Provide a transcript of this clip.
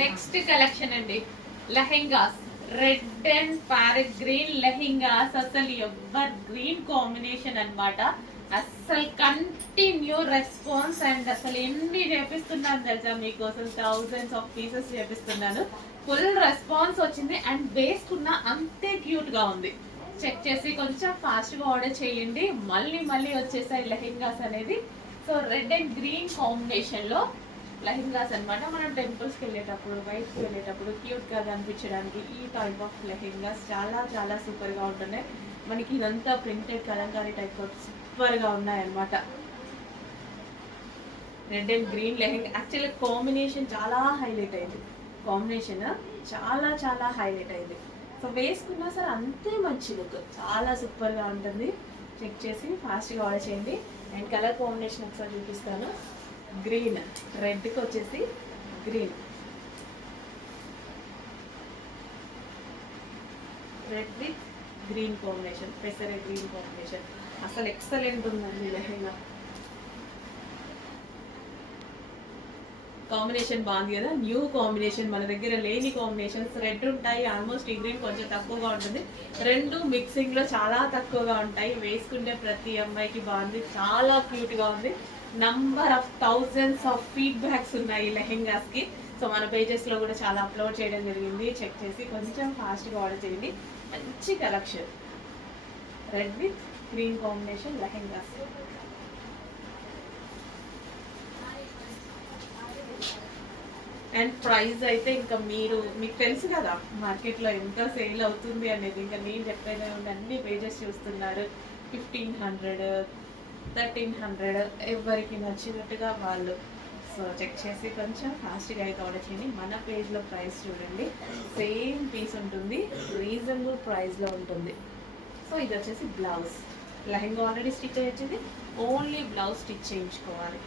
Next collection అండి, lehengas. Red and parrot green lehengas. అసలు ever green combination అన్నమాట. అసలు కంటిన్యూ రెస్పాన్స్. అండ్ అసలు ఎన్ని చేపిస్తున్నాను తెలుసా మీకోసం, థౌజండ్స్ ఆఫ్ పీసెస్ చేపిస్తున్నాను. ఫుల్ రెస్పాన్స్ వచ్చింది అండ్ వేసుకున్న అంతే క్యూట్ గా ఉంది. చెక్ చేసి కొంచెం ఫాస్ట్ గా ఆర్డర్ చేయండి. మళ్ళీ మళ్ళీ వచ్చేసాయి లెహెంగాస్ అనేది. So red and green combination లో లెహెంగాస్ అన్నమాట. మనం టెంపుల్స్ కి వెళ్ళేటప్పుడు, బయటకి వెళ్ళేటప్పుడు క్యూట్ గా కనిపించడానికి ఈ టైప్ ఆఫ్ లెహెంగాస్ చాలా చాలా సూపర్ గా ఉంటున్నాయి. మనకి ఇదంతా printed Kalamkari type of super గా ఉన్నాయన్నమాట. Red and green lehenga actually combination చాలా హైలైట్ అయింది. కాంబినేషన్ చాలా చాలా హైలైట్ అయింది. సో వేసుకున్నా సరే అంతే మంచి లుక్, చాలా సూపర్ గా ఉంటుంది. చెక్ చేసి ఫాస్ట్ గా ఆర్డర్ చేయండి. అండ్ కలర్ కాంబినేషన్ ఒకసారి చూపిస్తాను. గ్రీన్, రెడ్కి వచ్చేసి green, red with green combination, పెసరే గ్రీన్ కాంబినేషన్. అసలు ఎక్సలెంట్ ఉందండి లెహెంగా. కాంబినేషన్ బాగుంది కదా, న్యూ కాంబినేషన్, మన దగ్గర లేని కాంబినేషన్స్. రెడ్ ఉంటాయి ఆల్మోస్ట్, ఈ గ్రీన్ కొంచెం తక్కువగా ఉంటుంది. రెండు మిక్సింగ్ లో చాలా తక్కువగా ఉంటాయి. వేసుకుంటే ప్రతి అమ్మాయికి బాగుంది, చాలా క్యూట్ గా ఉంది. Number of thousands of feedbacks ఉన్నాయి లెహెంగాస్ కి. సో మన పేజెస్ లో కూడా చాలా అప్లోడ్ చేయడం జరిగింది. చెక్ చేసి కొంచెం ఫాస్ట్ గా ఆర్డర్ చేయండి. మంచి collection, red with green combination lehengas. And price అయితే ఇంకా మీకు తెలుసు కదా మార్కెట్లో ఎంత సేల్ అవుతుంది అనేది. ఇంకా నేను చెప్పేదే ఉంది, అన్ని పేజెస్ చూస్తున్నారు. 1500, 1300, ఎవరికి నచ్చినట్టుగా వాళ్ళు. సో చెక్ చేసి కొంచెం ఫాస్ట్గా అయితే ఆర్డర్ చేయండి. మన పేజ్లో ప్రైస్ చూడండి, సేమ్ పీస్ ఉంటుంది, రీజనబుల్ ప్రైస్లో ఉంటుంది. సో ఇది వచ్చేసి బ్లౌజ్. లెహెంగా ఆల్రెడీ స్టిచ్ అయ్యి వచ్చింది, ఓన్లీ బ్లౌజ్ స్టిచ్ చేయించుకోవాలి.